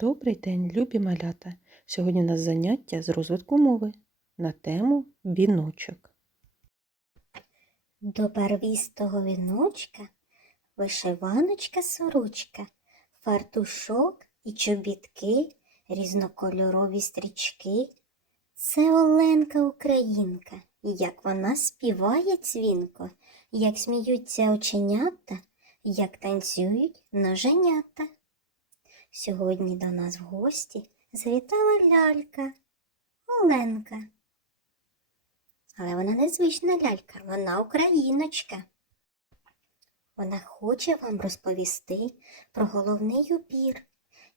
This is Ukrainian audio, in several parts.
Добрий день, любі малята! Сьогодні у нас заняття з розвитку мови на тему віночок. До барвістого віночка вишиваночка сорочка, фартушок і чобітки, різнокольорові стрічки. Це Оленка Українка, як вона співає цвінко, як сміються оченята, як танцюють ноженята. Сьогодні до нас в гості завітала лялька Оленка. Але вона незвична лялька, вона україночка. Вона хоче вам розповісти про головний убір,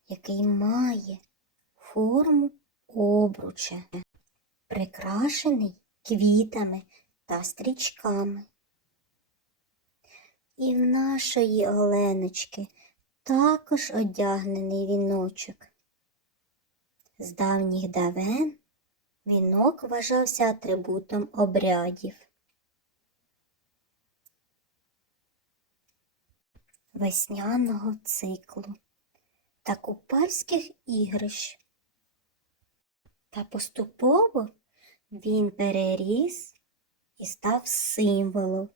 який має форму обруча, прикрашений квітами та стрічками. І в нашої Оленочки також одягнений віночок. З давніх давен Вінок вважався атрибутом обрядів. Весняного циклу та купальських ігрищ. Та поступово він переріс і став символом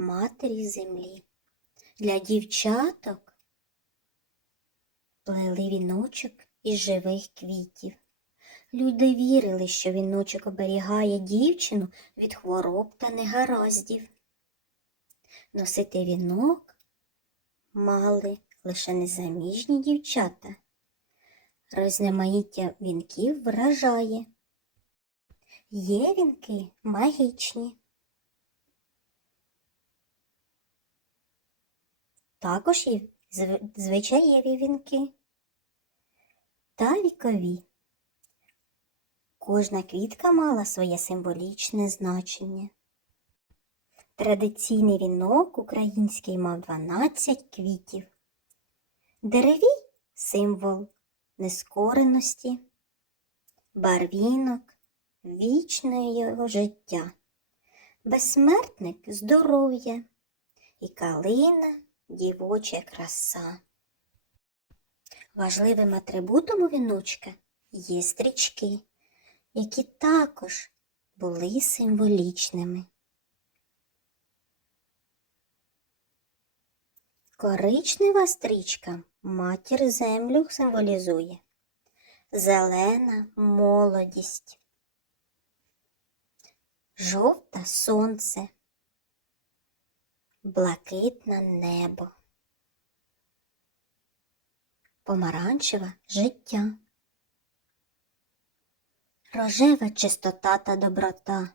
матері землі. Для дівчаток плели віночок із живих квітів. Люди вірили, що віночок оберігає дівчину від хвороб та негараздів. Носити вінок мали лише незаміжні дівчата. Розноманіття вінків вражає. Є вінки магічні. Також є зв- звичаєві вінки та вікові. Кожна квітка мала своє символічне значення. Традиційний вінок український мав 12 квітів. Деревій символ нескореності, барвінок, вічного життя, безсмертник здоров'я і калина дівоча краса. Важливим атрибутом у віночка є стрічки, які також були символічними. Коричнева стрічка матір землю символізує. Зелена молодість. Жовта сонце. Блакитне небо помаранчева життя, рожева чистота та доброта.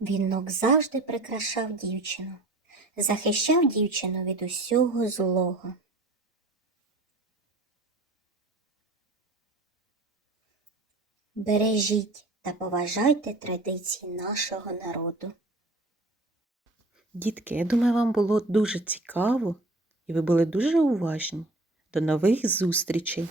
Вінок завжди прикрашав дівчину, захищав дівчину від усього злого. Бережіть та поважайте традиції нашого народу. Дітки, я думаю, вам було дуже цікаво і ви були дуже уважні. До нових зустрічей!